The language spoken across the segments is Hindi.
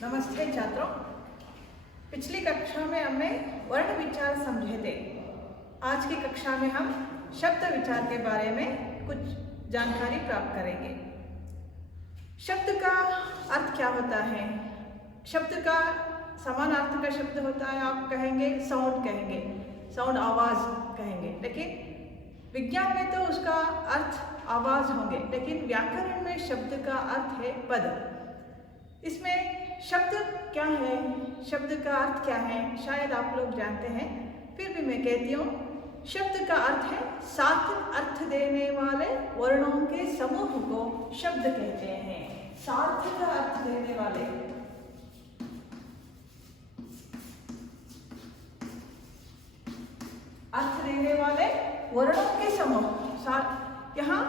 नमस्ते छात्रों। पिछली कक्षा में हमने वर्ण विचार समझे थे। आज की कक्षा में हम शब्द विचार के बारे में कुछ जानकारी प्राप्त करेंगे। शब्द का अर्थ क्या होता है? शब्द का समानार्थक का शब्द होता है, आप कहेंगे साउंड, कहेंगे साउंड, आवाज कहेंगे, लेकिन विज्ञान में तो उसका अर्थ आवाज होंगे, लेकिन व्याकरण में शब्द का अर्थ है पद। इसमें शब्द क्या है, शब्द का अर्थ क्या है, शायद आप लोग जानते हैं, फिर भी मैं कहती हूँ। शब्द का अर्थ है सार्थक अर्थ देने वाले वर्णों के समूह को शब्द कहते हैं। सार्थक अर्थ देने वाले, अर्थ देने वाले वर्णों के समूह। यहाँ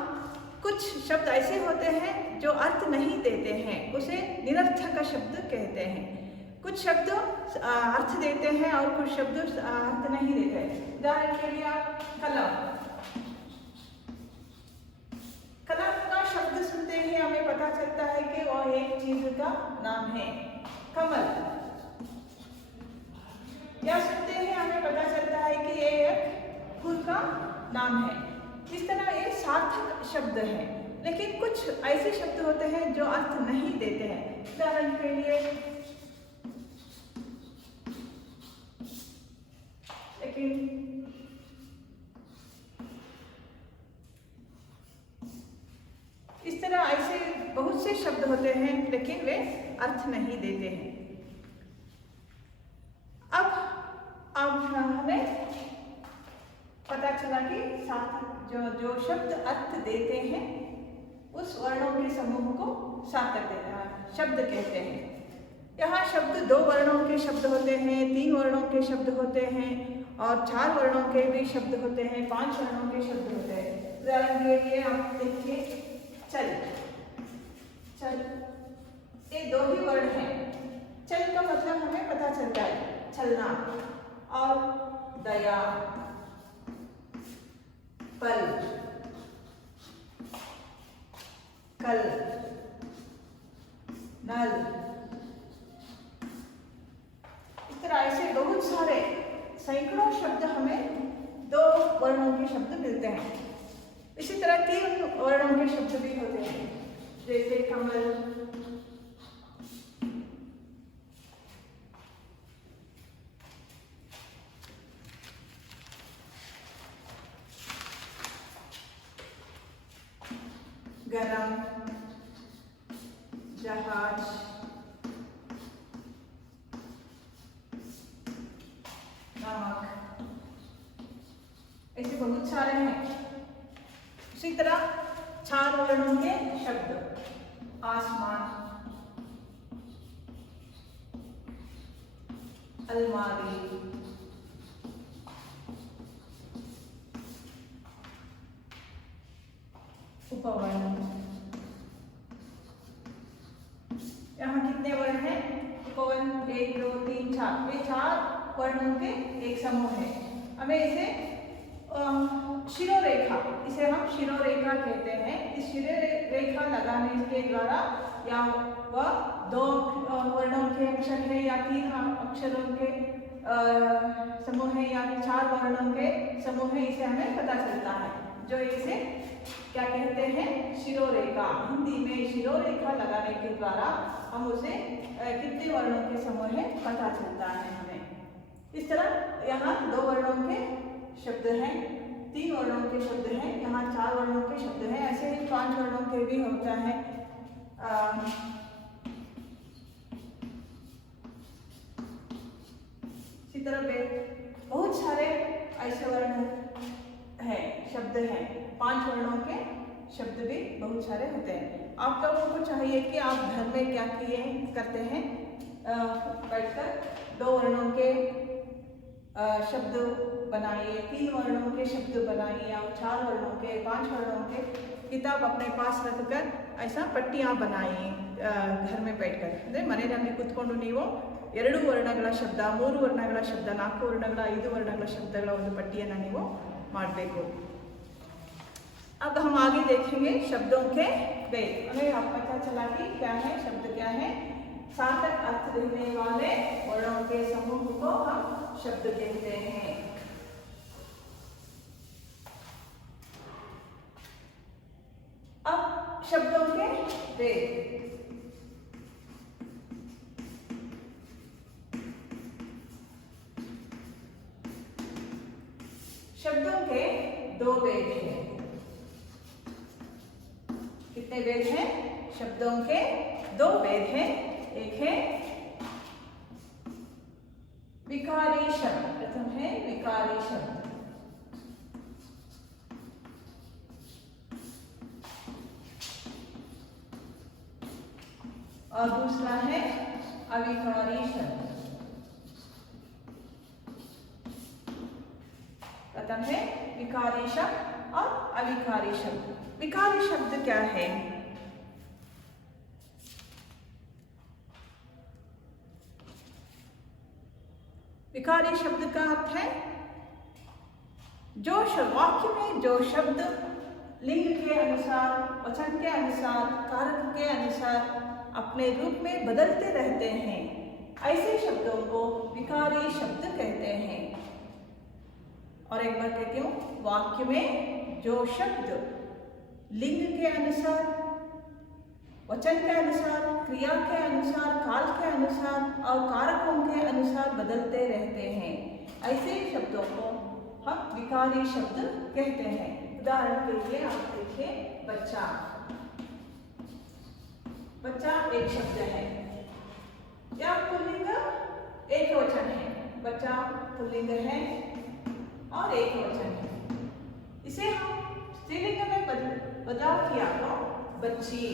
कुछ शब्द ऐसे होते हैं जो अर्थ नहीं देते हैं, उसे निरर्थक शब्द कहते हैं। कुछ शब्द अर्थ देते हैं और कुछ शब्द अर्थ नहीं देते हैं। उदाहरण के लिए आप कलम, कलम का शब्द सुनते ही हमें पता चलता है कि वह एक चीज का नाम है। कमल या सुनते ही हमें पता चलता है कि ये एक फूल का नाम है। इस तरह ये सार्थक शब्द है, लेकिन कुछ ऐसे शब्द होते हैं जो अर्थ नहीं देते हैं। उदाहरण के लिए, लेकिन इस तरह ऐसे बहुत से शब्द होते हैं लेकिन वे अर्थ नहीं देते हैं। अब हमें पता चला कि सार्थक जो शब्द अर्थ देते हैं उस वर्णों के समूह को सार्थक शब्द कहते हैं। यहाँ शब्द 2 वर्णों के शब्द होते हैं, 3 वर्णों के शब्द होते हैं और 4 वर्णों के भी शब्द होते हैं, 5 वर्णों के शब्द होते हैं। उदाहरण के लिए आप देखिए, चल, चल, ये 2 ही वर्ण हैं। चल का मतलब हमें पता चलता है चलना, और दया, पल, कल, नल, इस तरह ऐसे बहुत सारे सैकड़ों शब्द हमें 2 वर्णों के शब्द मिलते हैं। इसी तरह 3 वर्णों के शब्द भी होते हैं, जैसे कमल, गरम, जहाज, नमक, ऐसे बहुत सारे हैं। इसी तरह 4 वर्णों के शब्द, आसमान, अलमारी, उपवन। यहाँ कितने वर्ण हैं? उपवन 1, 2, 3, 4, ये 4 वर्णों के एक समूह है। हमें इसे शिरोरेखा, इसे हम शिरोरेखा कहते हैं। इस शिरोरेखा लगाने के द्वारा या वह 2 वर्णों के अक्षर है या 3 अक्षरों के समूह है या 4 वर्णों के समूह है, इसे हमें पता चलता है। जो इसे क्या कहते हैं? शिरोरेखा। हिंदी में शिरोरेखा लगाने के द्वारा हम उसे कितने वर्णों के समूह है पता चलता है हमें। इस तरह यहाँ 2 वर्णों के शब्द हैं, 3 वर्णों के शब्द हैं, यहाँ 4 वर्णों के शब्द हैं, ऐसे ही 5 वर्णों के भी होता है। इसी तरह बहुत सारे ऐसे वर्ण हैं, शब्द हैं। 5 वर्णों के शब्द भी बहुत सारे होते हैं। आप लोगों को चाहिए कि आप घर में क्या करते हैं, बैठकर 2 वर्णों के शब्द बनाइए, 3 वर्णों के शब्द बनाइए, और 4 वर्णों के, 5 वर्णों के किताब अपने पास रखकर ऐसा पट्टियाँ बनाइए घर में बैठकर। ಅಂದರೆ ಮನೆಯಲ್ಲಿ ಕೂತ್ಕೊಂಡು ನೀವು 2 ವರ್ಣಗಳ ಶಬ್ದ, 3 ವರ್ಣಗಳ ಶಬ್ದ, 4 ವರ್ಣಗಳ, 5 ವರ್ಣಗಳ ಶಬ್ದಗಳ ಒಂದು ಪಟ್ಟಿಯನ್ನು ನೀವು ಮಾಡಬೇಕು। अब हम आगे देखेंगे शब्दों के भेद। हमें अब पता चला कि क्या है शब्द, क्या है सार्थक अर्थ देने वाले वर्णों के समूह को हम शब्द कहते हैं। अब शब्दों के भेद। शब्दों के दो भेद हैं। कितने भेद हैं? शब्दों के दो भेद हैं। एक है विकारी शब्द, प्रथम है विकारी शब्द, और दूसरा है अविकारी शब्द। प्रथम है विकारी शब्द और अविकारी शब्द। विकारी शब्द क्या है? विकारी शब्द का अर्थ है जो वाक्य में जो शब्द लिंग के अनुसार, वचन के अनुसार, कारक के अनुसार अपने रूप में बदलते रहते हैं, ऐसे शब्दों को विकारी शब्द कहते हैं। और एक बार कहती हूँ, वाक्य में जो शब्द लिंग के अनुसार, वचन के अनुसार, क्रिया के अनुसार, काल के अनुसार और कारकों के अनुसार बदलते रहते हैं, ऐसे शब्दों को हम विकारी शब्द कहते हैं। उदाहरण के लिए आप देखिए, बच्चा। बच्चा एक शब्द है, या पुल्लिंग एक वचन है। बच्चा पुल्लिंग है और एक वचन है। इसे हम स्त्रीलिंग में बदलाव किया तो बच्ची,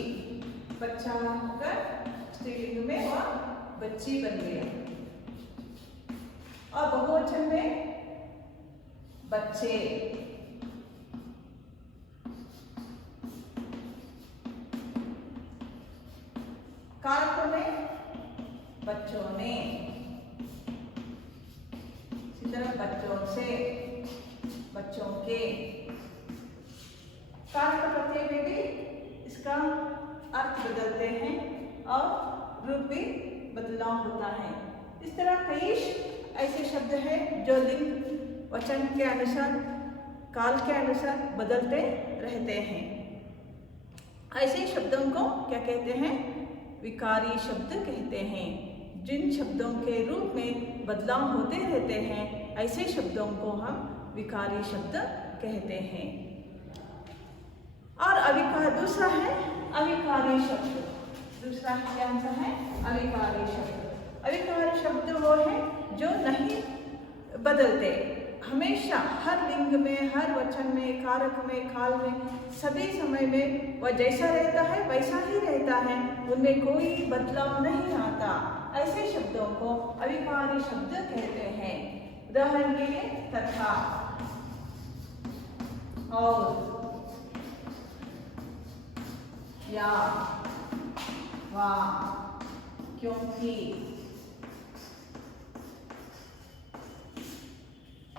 बच्चा होकर स्त्रीलिंग में वह बच्ची बन गया। और बहुवचन में बच्चे। कारकों में बच्चों ने, इसी तरह बच्चों से, बच्चों के। कारक प्रत्यय में भी इसका अर्थ बदलते हैं और रूप भी बदलाव होता है। इस तरह कई ऐसे शब्द हैं जो लिंग, वचन के अनुसार, काल के अनुसार बदलते रहते हैं। ऐसे शब्दों को क्या कहते हैं? विकारी शब्द कहते हैं। जिन शब्दों के रूप में बदलाव होते रहते हैं, ऐसे शब्दों को हम विकारी शब्द कहते हैं। और दूसरा है अविकारी शब्द। दूसरा कौन सा है? अविकारी शब्द। अविकारी शब्द वो है जो नहीं बदलते, हमेशा हर लिंग में, हर वचन में, कारक में, काल में, सभी समय में वह जैसा रहता है वैसा ही रहता है, उनमें कोई बदलाव नहीं आता। ऐसे शब्दों को अविकारी शब्द कहते हैं। उदाहरण के लिए तथा, और, या, वा, क्योंकि,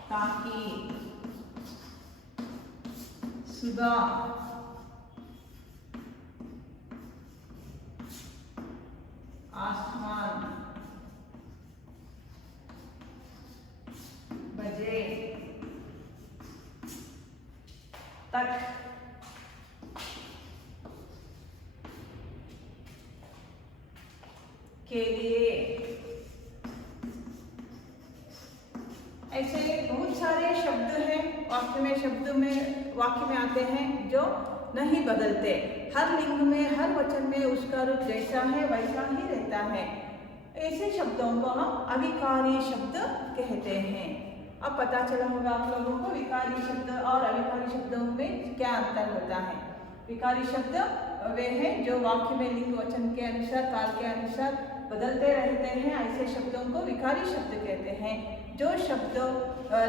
ताकि, सुबह, आसमान, बजे, तक, के लिए। ऐसे बहुत सारे शब्द हैं वाक्य में आते हैं जो नहीं बदलते। हर लिंग में, हर वचन में उसका रूप जैसा है वैसा ही रहता है। ऐसे शब्दों को हम अविकारी शब्द कहते हैं। अब पता चला होगा आप लोगों को विकारी शब्द और अविकारी शब्दों में क्या अंतर होता है। विकारी शब्द वे हैं जो वाक्य में लिंग, वचन के अनुसार, काल के अनुसार बदलते रहते हैं, ऐसे शब्दों को विकारी शब्द कहते हैं। जो शब्द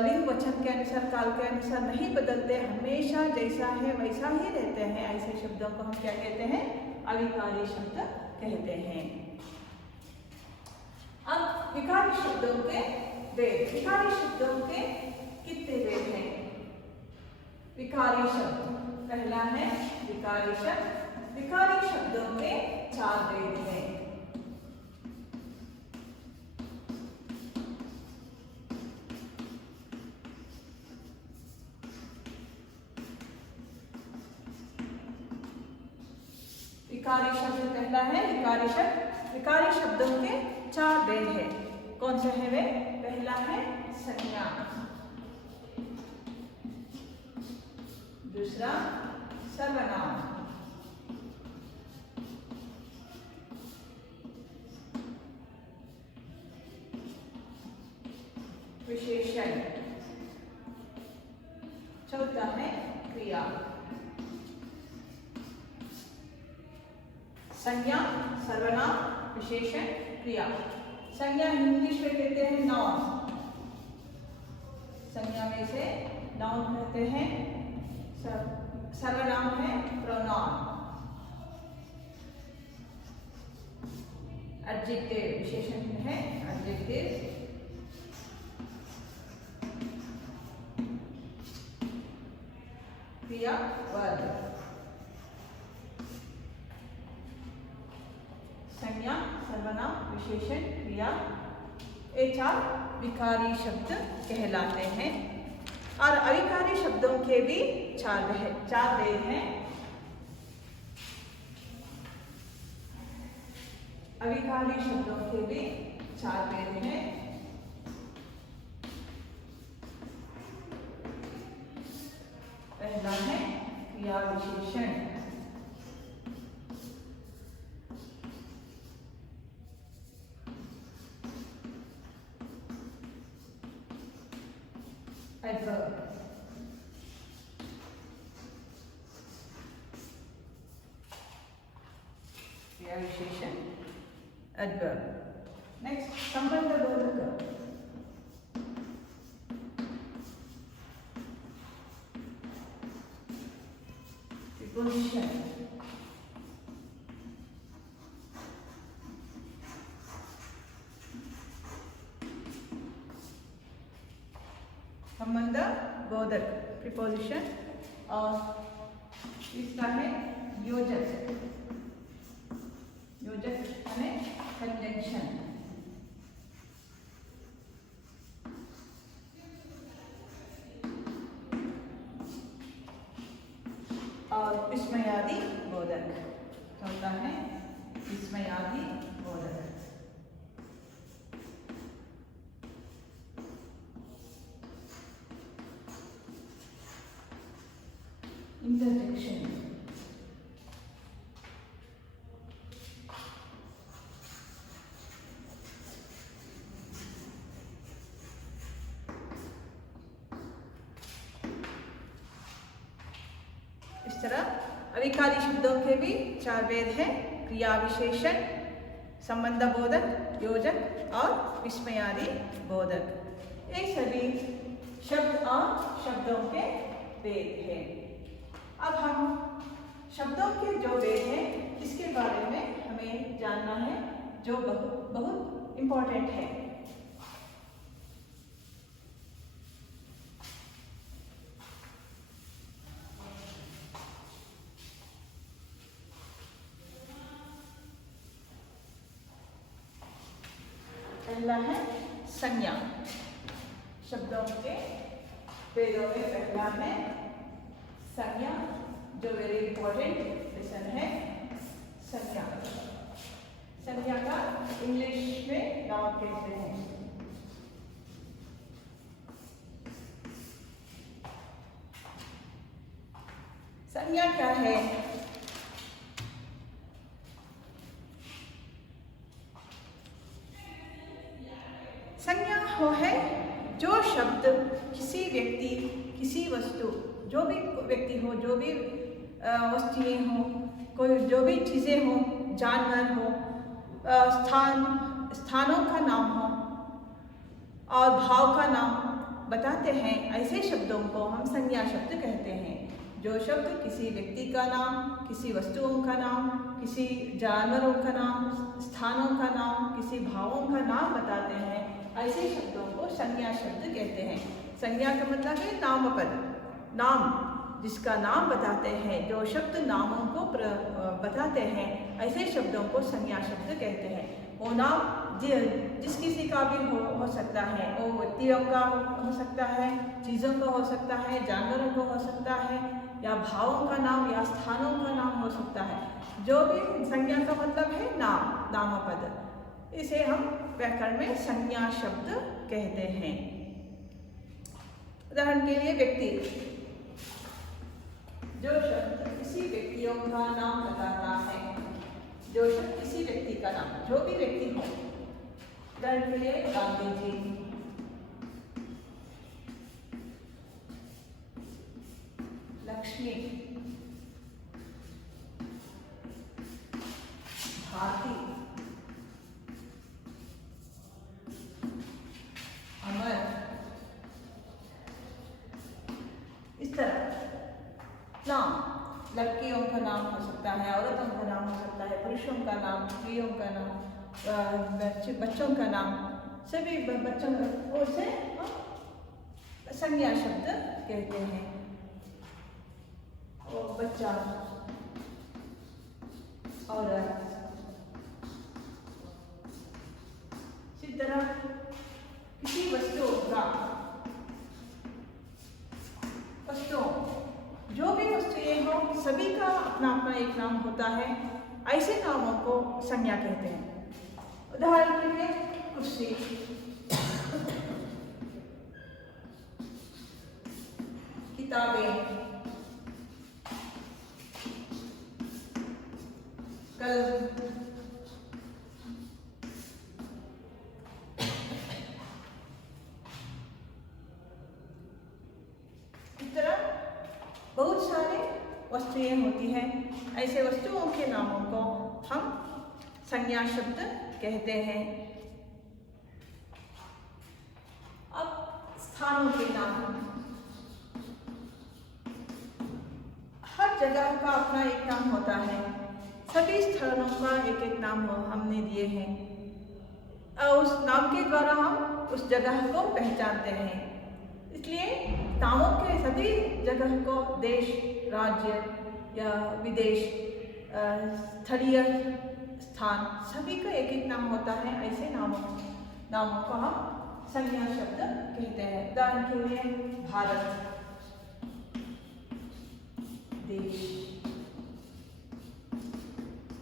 लिंग, वचन के अनुसार, काल के अनुसार नहीं बदलते, हमेशा जैसा है वैसा ही रहते हैं, ऐसे शब्दों को हम क्या कहते हैं? अविकारी शब्द कहते हैं। अब विकारी शब्दों के भेद। विकारी शब्दों के कितने भेद हैं? विकारी शब्द, पहला है विकारी शब्द। विकारी शब्दों के 4 भेद हैं। विकारी शब्द पहला है विकारी शब्द। विकारी शब्दों के 4 भेद है। कौन से है वे? पहला है संज्ञा, दूसरा सर्वनाम, विशेषण, चौथा है क्रिया। संज्ञा, सर्वनाम, विशेषण, क्रिया। संज्ञा इंग्लिश में कहते हैं नाउन। संज्ञा में से नाउन कहते हैं। सर्वनाम है प्रोनाउन। एडजेक्टिव विशेषण है एडजेक्टिव। क्रिया वर्ब। संज्ञा, सर्वनाम, विशेषण, क्रिया, ये 4 विकारी शब्द कहलाते हैं। और अविकारी शब्दों के भी 4 भेद हैं। अविकारी शब्दों के भी 4 भेद हैं। पहला है क्रिया विशेषण। एडवर्ब। क्रिया विशेषण एडवर्ब। नेक्स्ट संबंधबोधक। प्रीपोजिशन। संबंध बोधक प्रीपोजिशन। और तीसरा है योजक। योजक यानी कंजंक्शन। और विस्मयादि बोधक। चौथा है विस्मयादि बोधक। इंटरजेक्शन। इस तरह अविकारी शब्दों के भी 4 भेद हैं। क्रिया विशेषण, संबंध बोधक, योजक और विस्मयादि बोधक। ये सभी शब्द और शब्दों के भेद हैं। अब हम शब्दों के जो भेद हैं इसके बारे में हमें जानना है, जो बहुत इम्पोर्टेंट है। पहला है संज्ञा। शब्दों के भेदों में पहला है संज्ञा, जो वेरी इंपॉर्टेंट लेसन है। संज्ञा, संज्ञा का इंग्लिश में नाउन कहते हैं। संज्ञा क्या है? संज्ञा वो है जो शब्द किसी व्यक्ति, किसी वस्तु, जो भी व्यक्ति हो, जो भी वस्तुएं हो, कोई जो भी चीज़ें हो, जानवर हो, स्थानों का नाम हो और भाव का नाम बताते हैं, ऐसे शब्दों को हम संज्ञा शब्द कहते हैं। जो शब्द किसी व्यक्ति का नाम, किसी वस्तुओं का नाम, किसी जानवरों का नाम, स्थानों का नाम, किसी भावों का नाम बताते हैं, ऐसे शब्दों को संज्ञा शब्द कहते हैं। संज्ञा का मतलब है नामपद, नाम जिसका नाम बताते हैं, जो शब्द नामों को बताते हैं, ऐसे शब्दों को संज्ञा शब्द कहते हैं। वो नाम जिस किसी का भी हो सकता है, वो व्यक्तियों का हो सकता है, चीज़ों का हो सकता है, जानवरों को हो सकता है, या भावों का नाम या स्थानों का नाम हो सकता है। जो भी संज्ञा का मतलब है नाम, नामपद, इसे हम व्याकरण में संज्ञा शब्द कहते हैं। उदाहरण के लिए व्यक्ति, जो शब्द किसी व्यक्तियों का नाम बताता है, जो शब्द किसी व्यक्ति का नाम, जो भी व्यक्ति हो, उदाहरण के लिए गांधी जी, लक्ष्मी, भारती, अमर, इस तरह नाम लड़कियों का नाम हो सकता है, औरतों का नाम हो सकता है, पुरुषों का नाम, स्त्रियों का नाम, बच्चों का नाम, सभी बच्चों को से संज्ञा शब्द कहते हैं। और बच्चा, औरत, इसी तरह किसी वस्तुओं, जो भी वस्तुएं हो, सभी का अपना अपना एक नाम होता है। ऐसे नामों को संज्ञा कहते हैं। उदाहरण के लिए कुर्सी, किताबें, कलम, इस तरह बहुत सारे वस्तुएं होती हैं। ऐसे वस्तुओं के नामों को हम संज्ञा शब्द कहते हैं। अब स्थानों के नाम, हर जगह का अपना एक नाम होता है। सभी स्थानों का एक एक नाम हमने दिए हैं। उस नाम के द्वारा हम उस जगह को पहचानते हैं। इसलिए नामों के सभी जगह को देश, राज्य या विदेश, स्थलीय स्थान, सभी का एक एक नाम होता है। ऐसे नामों को हम संज्ञा शब्द कहते हैं। उदाहरण के लिए भारत, देश,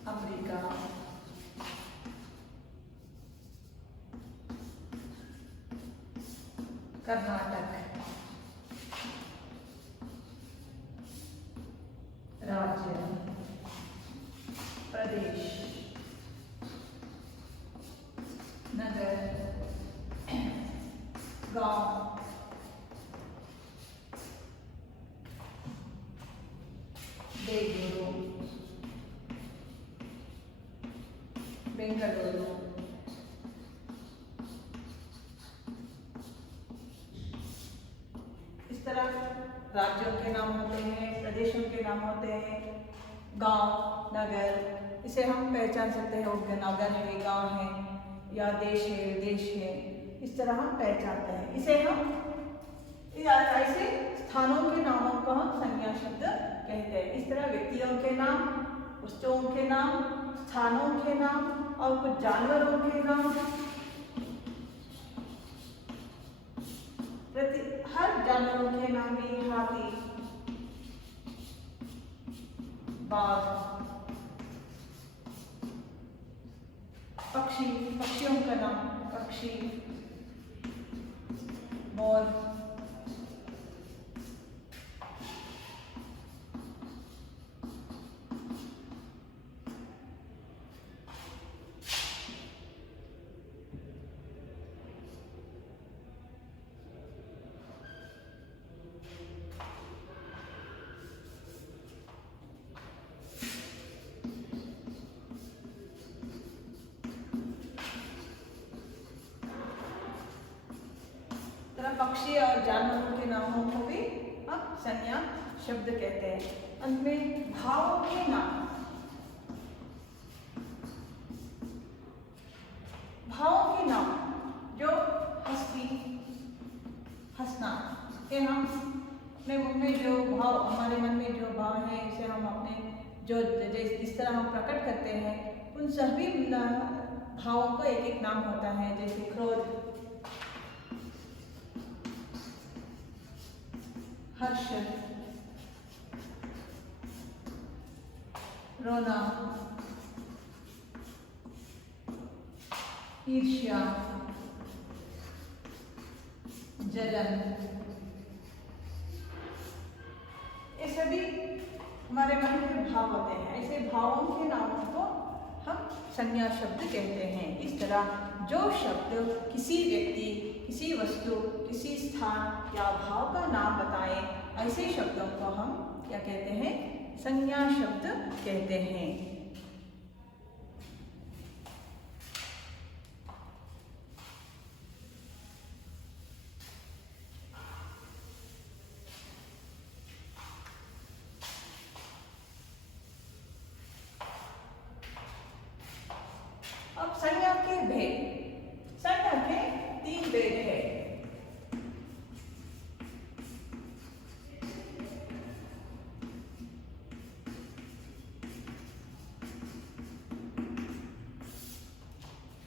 अमेरिका, कर्नाटक, राज्य, प्रदेश, नगर, गांव, बेंगलुरु, बेंगलुरु, इस तरह राज्यों के नाम होते हैं, प्रदेशों के नाम होते हैं, गांव, नगर, इसे हम पहचान सकते हैं। नगर है, गांव है, या देश है, विदेश है, इस तरह हम पहचानते हैं। इसे हम ऐसे स्थानों के नामों को हम संज्ञा शब्द कहते हैं। इस तरह व्यक्तियों के नाम, वस्तुओं के नाम, स्थानों के नाम और कुछ जानवरों के नाम, हर जानवरों के नाम भी, हाथी, बाघ, पक्षी, पक्षियों का नाम, पक्षी, मोर, पक्षी और जानवरों के नामों को भी हम संज्ञा शब्द कहते हैं। अंत में भावों के नाम, भावों के नाम जो हंसना, ये हम अपने मन में जो भाव, हमारे मन में जो भाव है, इसे हम अपने जो जिस तरह हम प्रकट करते हैं, उन सभी भावों का एक एक नाम होता है। जैसे क्रोध, हर्ष, रोना, ईर्ष्या, जलन, ये सभी हमारे मन में भाव होते हैं। ऐसे भावों के नामों को हम संज्ञा शब्द कहते हैं। इस तरह जो शब्द किसी व्यक्ति, किसी वस्तु, किसी स्थान या भाव का नाम बताए, ऐसे शब्दों को हम क्या कहते हैं? संज्ञा शब्द कहते हैं। अब संज्ञा के भेद, संज्ञा के 3 भेद है।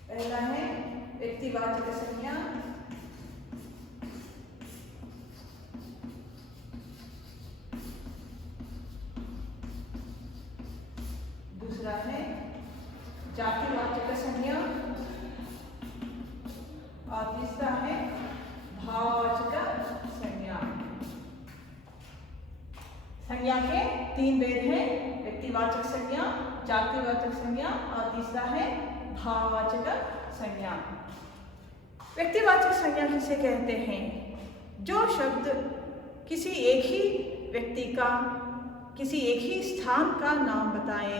पहला है व्यक्तिवाचक संज्ञा, दूसरा है जातिवाचक संज्ञा और तीसरा है भाववाचक संज्ञा। संज्ञा के 3 भेद हैं, व्यक्तिवाचक संज्ञा, जातिवाचक संज्ञा और तीसरा है भाववाचक संज्ञा। व्यक्तिवाचक संज्ञा किसे कहते हैं? जो शब्द किसी एक ही व्यक्ति का, किसी एक ही स्थान का नाम बताए,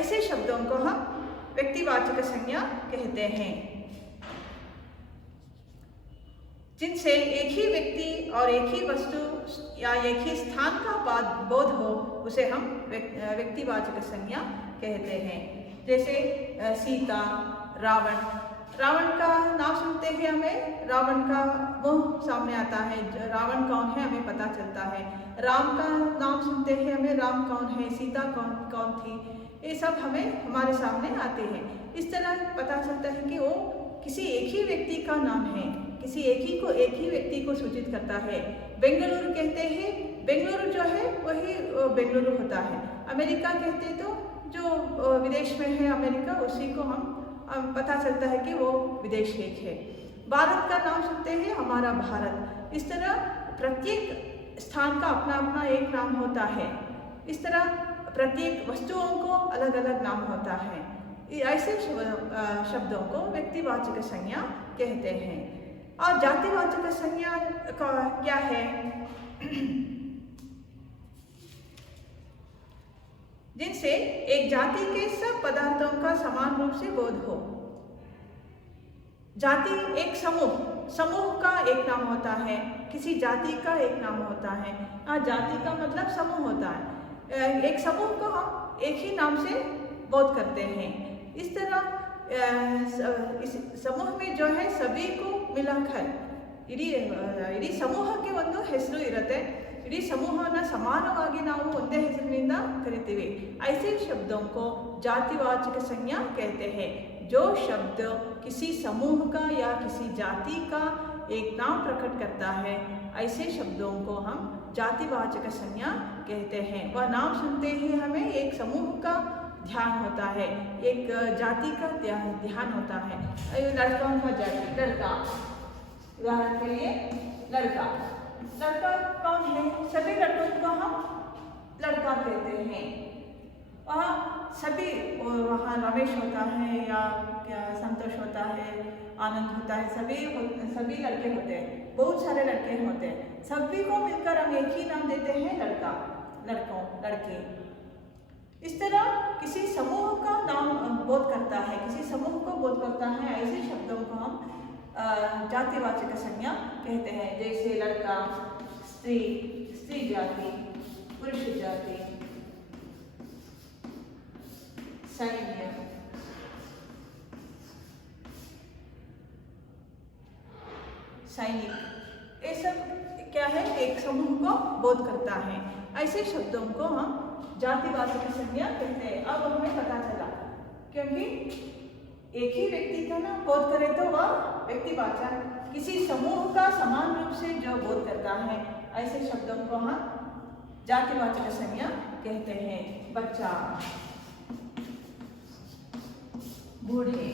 ऐसे शब्दों को हम व्यक्तिवाचक संज्ञा कहते हैं। जिनसे एक ही व्यक्ति और एक ही वस्तु या एक ही स्थान का बोध हो, उसे हम व्यक्तिवाचक संज्ञा कहते हैं। जैसे सीता, रावण। रावण का नाम सुनते ही हमें रावण का मुंह सामने आता है, रावण कौन है हमें पता चलता है। राम का नाम सुनते ही हमें राम कौन है, सीता कौन थी, ये सब हमें हमारे सामने आते हैं। इस तरह पता चलता है कि वो किसी एक ही व्यक्ति का नाम है, किसी एक ही व्यक्ति को सूचित करता है। बेंगलुरु कहते हैं, बेंगलुरु जो है वही बेंगलुरु होता है। अमेरिका कहते तो जो विदेश में है अमेरिका, उसी को हम पता चलता है कि वो विदेश एक है। भारत का नाम सुनते हैं हमारा भारत। इस तरह प्रत्येक स्थान का अपना अपना एक नाम होता है। इस तरह प्रत्येक वस्तुओं को अलग अलग नाम होता है। ऐसे शब्दों को व्यक्तिवाचक संज्ञा कहते हैं। और जातिवाचक संज्ञा का क्या है? जिनसे एक जाति के सब पदार्थों का समान रूप से बोध हो। जाति एक समूह का एक नाम होता है, किसी जाति का एक नाम होता है। जाति का मतलब समूह होता है। एक समूह को हम एक ही नाम से बोध करते हैं। इस तरह इस समूह में जो है सभी को मिलाकर इडी ಸಮೂಹಕ್ಕೆ ಒಂದು ಹೆಸರು ಇರುತ್ತೆ। इडी समूहನ ಸಮಾನವಾಗಿ ನಾವು ಒಂದೇ ಹೆಸರಿನಿಂದ ಕರೀತೀವಿ। ऐसे शब्दों को जातिवाचक संज्ञा कहते हैं। जो शब्द किसी समूह का या किसी जाति का एक नाम प्रकट करता है, ऐसे शब्दों को हम जातिवाचक संज्ञा कहते हैं। वह नाम सुनते ही हमें एक समूह का ध्यान होता है, एक जाति का ध्यान होता है। लड़कों का जाति, लड़का, उदाहरण के लिए लड़का कौन है? सभी लड़कों को हम लड़का कहते हैं। वहाँ सभी, वहाँ रमेश होता है या क्या संतोष होता है, आनंद होता है, सभी लड़के होते हैं, बहुत सारे लड़के होते हैं। सभी को मिलकर हम एक ही नाम देते हैं, लड़के। इस तरह किसी समूह का नाम बोध करता है, किसी समूह को बोध करता है, ऐसे शब्दों को हम जातिवाचक संज्ञा कहते हैं। जैसे लड़का, स्त्री जाति, पुरुष जाति, सैन्य, सैनिक, ये सब क्या है? एक समूह को बोध करता है। ऐसे शब्दों को हम जातिवाचक संज्ञा कहते हैं। अब हमें पता चला, क्योंकि एक ही व्यक्ति का ना बोध करे तो वह व्यक्तिवाचक, किसी समूह का समान रूप से जो बोध करता है, ऐसे शब्दों को हम जातिवाचक संज्ञा कहते हैं। बच्चा, बूढ़े,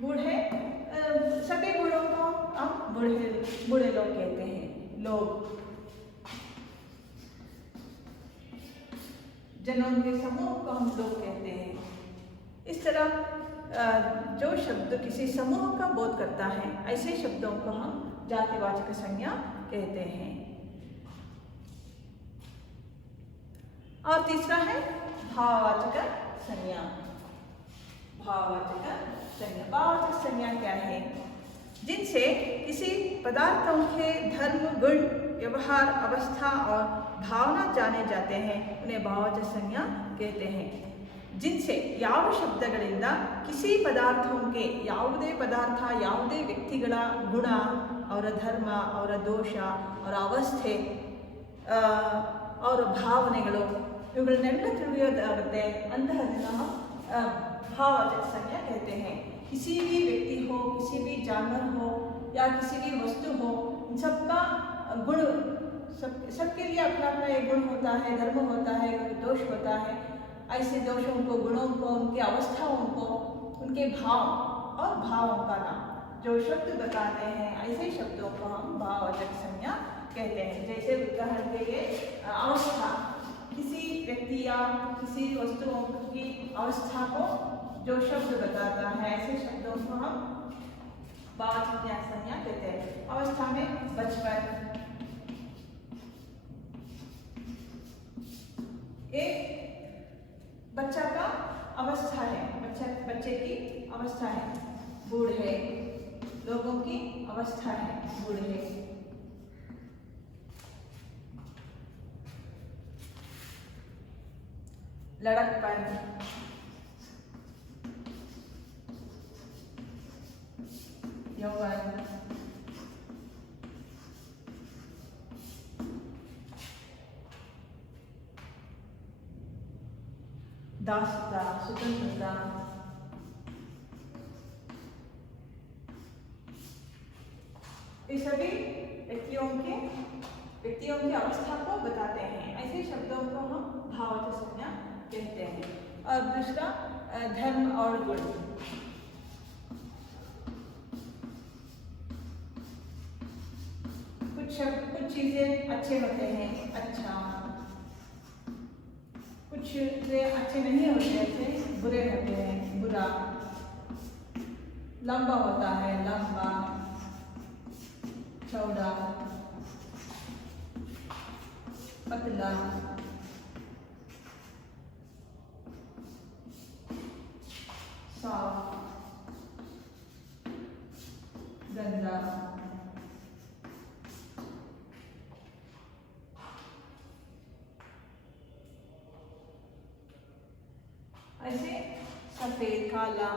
बूढ़े सभी बूढ़ों को हम बूढ़े लोग कहते हैं। लोग, जनों के समूह को हम लोग कहते हैं। इस तरह जो शब्द किसी समूह का बोध करता है, ऐसे शब्दों को हम जातिवाचक संज्ञा कहते हैं। और तीसरा है भाववाचक संज्ञा। भाववाचक संज्ञा, भाववाचक संज्ञा क्या है? जिनसे किसी पदार्थों के धर्म, गुण, व्यवहार, अवस्था और भावना जाने जाते हैं, उन्हें भाववाचक संज्ञा कहते हैं। जिनसे ಯಾವ ಶಬ್ದಗಳಿಂದ किसी पदार्थों के ಯಾವುದೇ ಪದಾರ್ಥ, ಯಾವುದೇ ವ್ಯಕ್ತಿಗಳ ಗುಣ, ಅವರ ಧರ್ಮ, ಅವರ ದೋಷ, ಅವರ ಅವಸ್ಥೆ, ಅವರ ಭಾವನೆಗಳು, ಇವುಗಳನ್ನೆಲ್ಲ ತಿಳಿಯೋದಾಗುತ್ತೆ। ಅಂತಹದನ್ನ भाववाचक संज्ञा कहते हैं। किसी भी व्यक्ति हो, किसी भी जानवर हो या किसी भी वस्तु हो, इन सबका गुण, सबके लिए अपना अपना एक गुण होता है, धर्म होता है, दोष होता है। ऐसे दोषों को, गुणों को, उनकी अवस्थाओं को, उनके भाव और भावों का नाम जो शब्द बताते हैं, ऐसे शब्दों को हम भाववाचक संज्ञा कहते हैं। जैसे उदाहरण के लिए अवस्था, किसी व्यक्ति या किसी वस्तुओं की अवस्था को जो शब्द बताता है, ऐसे शब्दों को हम भाववाचक संज्ञा कहते हैं। अवस्था में बचपन, एक बच्चा का अवस्था है, बच्चे की अवस्था है। बूढ़े, लोगों की अवस्था है, बूढ़े। लड़कपन, यौवन, दासता, स्वतंत्रता, ये सभी व्यक्तियों की अवस्था को बताते हैं। ऐसे शब्दों को हम भाववाचक संज्ञा कहते हैं। और दूसरा धर्म और गुण। कुछ चीजें अच्छे होते हैं, अच्छा, कुछ चीजें अच्छे नहीं होते, अच्छे बुरे होते हैं, बुरा। लंबा होता है, लंबा, चौड़ा, पतला, साफ, गंदा, ऐसे सफेद, काला,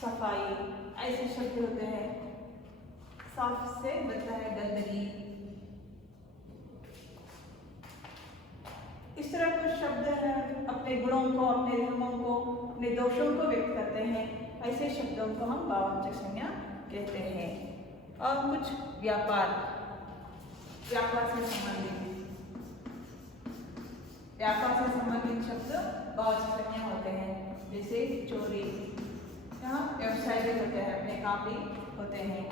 सफाई, ऐसे शब्द होते हैं। साफ से बनता है गंदगी। इस तरह कुछ शब्द हैं, अपने गुणों को, अपने धर्मों को, अपने दोषों को व्यक्त करते हैं। ऐसे शब्दों को हम भाववाचक संज्ञा कहते हैं। और कुछ व्यापार से संबंधित शब्द भाववाचक संज्ञा होते हैं। जैसे चोरी, यहाँ व्यवसाय भी होते हैं, अपने काम भी होते हैं।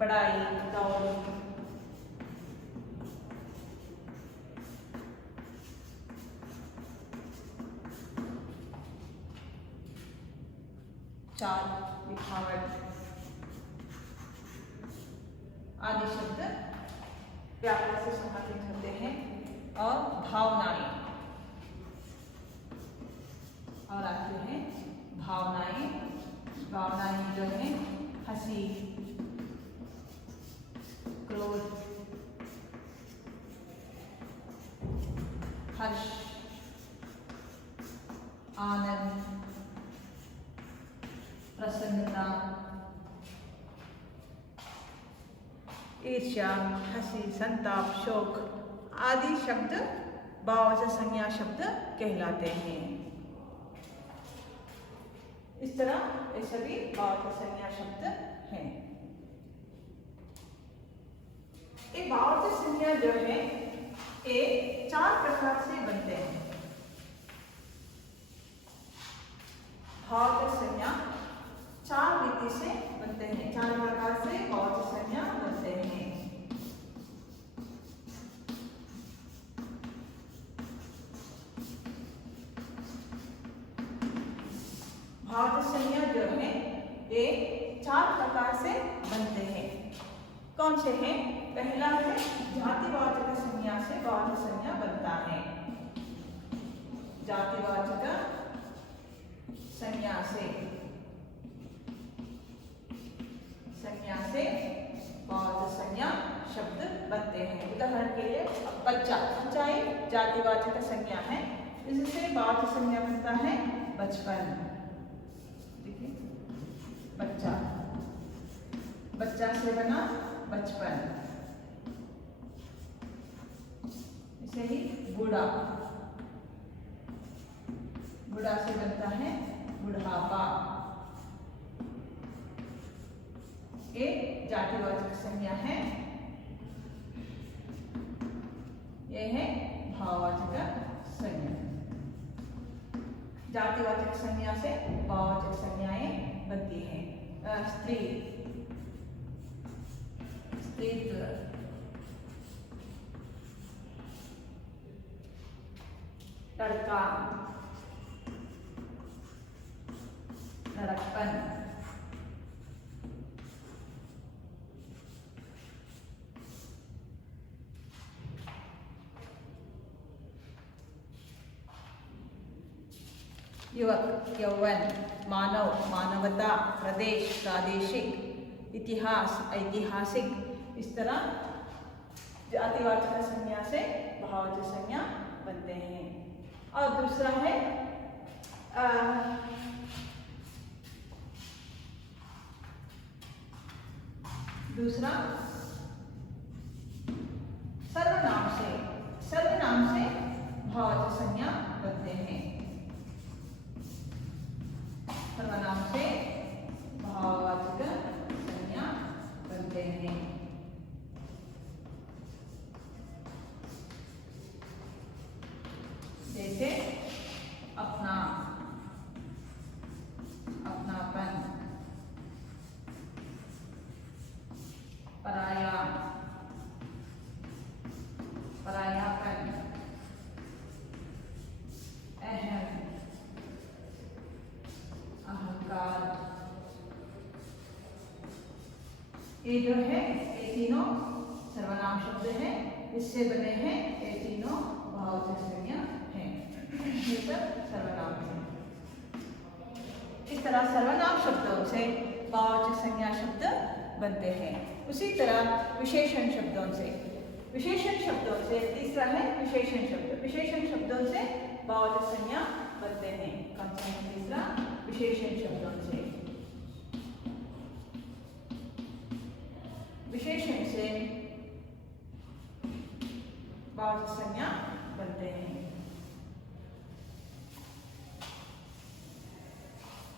पढ़ाई, दौड़, चाल, दिखावट आदि शब्द व्यापार से संबंधित होते हैं। और भावनाएं, और आते हैं भावनाएं जो है हंसी, क्रोध, हर्ष, आनंद, प्रसन्नता, ईर्ष्या, हंसी, संताप, शोक आदि शब्द भाववाचक संज्ञा शब्द कहलाते हैं। इस तरह ये सभी भाववाचक संज्ञा शब्द हैं। ये भाववाचक संज्ञा संज्ञा जो है ये 4 प्रकार से बनते हैं। भाववाचक संज्ञा 4 रीति से बनते हैं, 4 प्रकार से भाववाचक संज्ञा बनते हैं। भाववाचक संज्ञा जो है ये 4 प्रकार से बनते हैं। कौन से हैं? पहला है जातिवाचक संज्ञा से भाववाचक संज्ञा बनता है। जातिवाचक संज्ञा से भाववाचक संज्ञा शब्द बनते हैं। उदाहरण के लिए बच्चा, बच्चा एक जातिवाचक संज्ञा है, इससे भाववाचक संज्ञा बनता है बचपन। देखिए बच्चा, बच्चा से बना बचपन। इसे ही बूढ़ा, बूढ़ा से बनता है बुढ़ापा। ये जातिवाचक संज्ञा है, ये है भाववाचक संज्ञा। जातिवाचक संज्ञा से भाववाचक संज्ञाएं बनती हैं। स्त्री, स्त्रीत्व, लड़का, लड़कपन, युवक, यौवन, मानव, मानवता, प्रदेश, प्रादेशिक, इतिहास, ऐतिहासिक। इस तरह जातिवाचक संज्ञा से भाववाचक संज्ञा बनते हैं। और दूसरा है दूसरा सर्वनाम से, सर्वनाम से भाववाचक संज्ञा बनते हैं। सर्वनाम से भाववाचक संज्ञा बनते हैं। जैसे अपना, अपनापन, पराया, परायापन, अहम, अहंकार। ये जो है ये तीनों सर्वनाम शब्द हैं, इससे बने हैं ये तीनों भाववाचक संज्ञा हैं। ये सब सर्वनाम है। इस तरह सर्वनाम शब्दों से भाववाचक संज्ञा शब्द बनते हैं। उसी तरह विशेषण शब्दों से, विशेषण शब्दों से तीसरा है विशेषण शब्द। विशेषण शब्दों से भाववाचक संज्ञा बनते हैं। कौन सा है तीसरा? विशेषण शब्दों से। विशेषण से भाववाचक संज्ञा बनते हैं।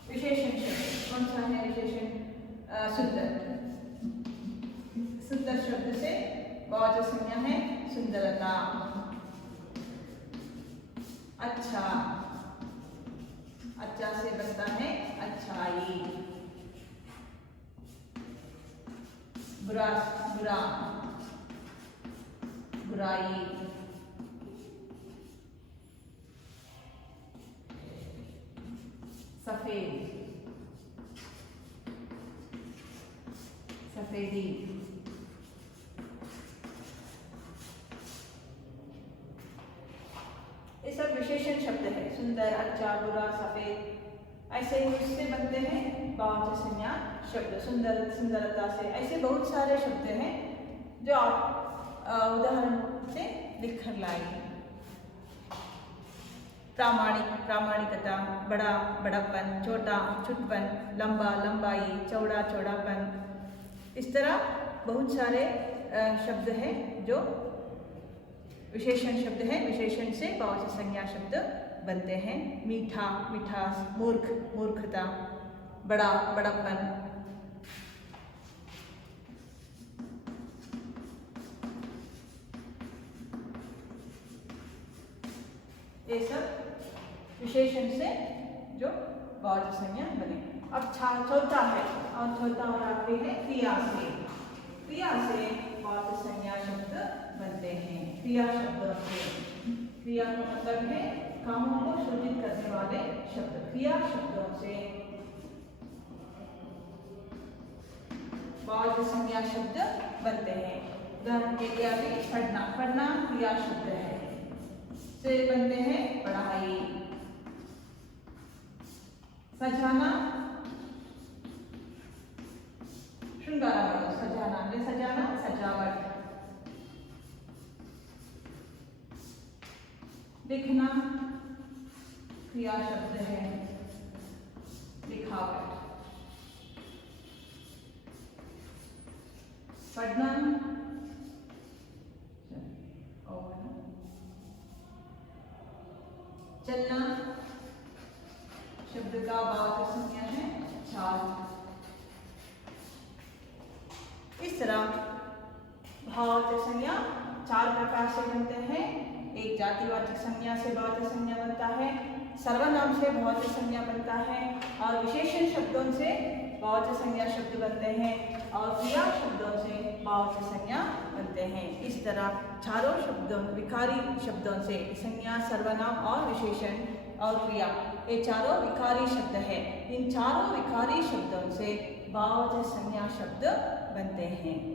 विशेषण शब्द कौन सा है? विशेषण सुंदर, सुंदर शब्द से भाववाचक संज्ञा है सुंदरता। अच्छा, अच्छा से बनता है अच्छाई। बुरा, बुरा, बुराई। सफेद, सफेदी। ये सब विशेषण शब्द है। सुंदर, अच्छा, बुरा, सफेद। ऐसे ही इससे बनते हैं भाववाचक संज्ञा शब्द। सुंदर, सुंदरता से। ऐसे बहुत सारे शब्द हैं जो आप उदाहरण से लिख कर लाएंगे। प्रामाणिक, प्रामाणिकता। बड़ा, बड़ापन। छोटा, छोटपन। लंबा, लंबाई। चौड़ा, चौड़ापन। इस तरह बहुत सारे शब्द हैं जो विशेषण शब्द हैं। विशेषण से भाववाचक संज्ञा शब्द बनते हैं। मीठा, मिठास। मूर्ख, मूर्खता। बड़ा, बड़ापन। ये सब विशेषण से जो बहुवचन संज्ञा बने। अब चौथा है और चौथा और आखिरी है क्रिया से। क्रिया से बहुवचन संज्ञा शब्द बनते हैं। क्रिया शब्दों से, क्रिया का मतलब है कामों को सूचित करने वाले शब्द। क्रिया शब्दों से बहुवचन संज्ञा शब्द बनते हैं। उदाहरण के लिए अभी पढ़ना, पढ़ना क्रिया शब्द है। से बनते हैं पढ़ाई। सजाना, श्रृंगार, सजाना ले सजाना सजावट। दिखना क्रिया शब्द है, दिखावट। पढ़ना चलना शब्द का बहुवचन संज्ञा है चाल। इस तरह बहुवचन संज्ञा चार प्रकार से बनते हैं। एक जातिवाचक संज्ञा से बहुवचन संज्ञा बनता है, सर्वनाम से बहुवचन संज्ञा बनता है और विशेषण शब्दों से बहुवचन संज्ञा शब्द बनते हैं और क्रिया शब्दों से बहुवचन संज्ञा बनते हैं। इस तरह चारों शब्दों विकारी शब्दों से संज्ञा, सर्वनाम और विशेषण और क्रिया, ये चारों विकारी शब्द है। इन चारों विकारी शब्दों से बहुवचन संज्ञा शब्द बनते हैं।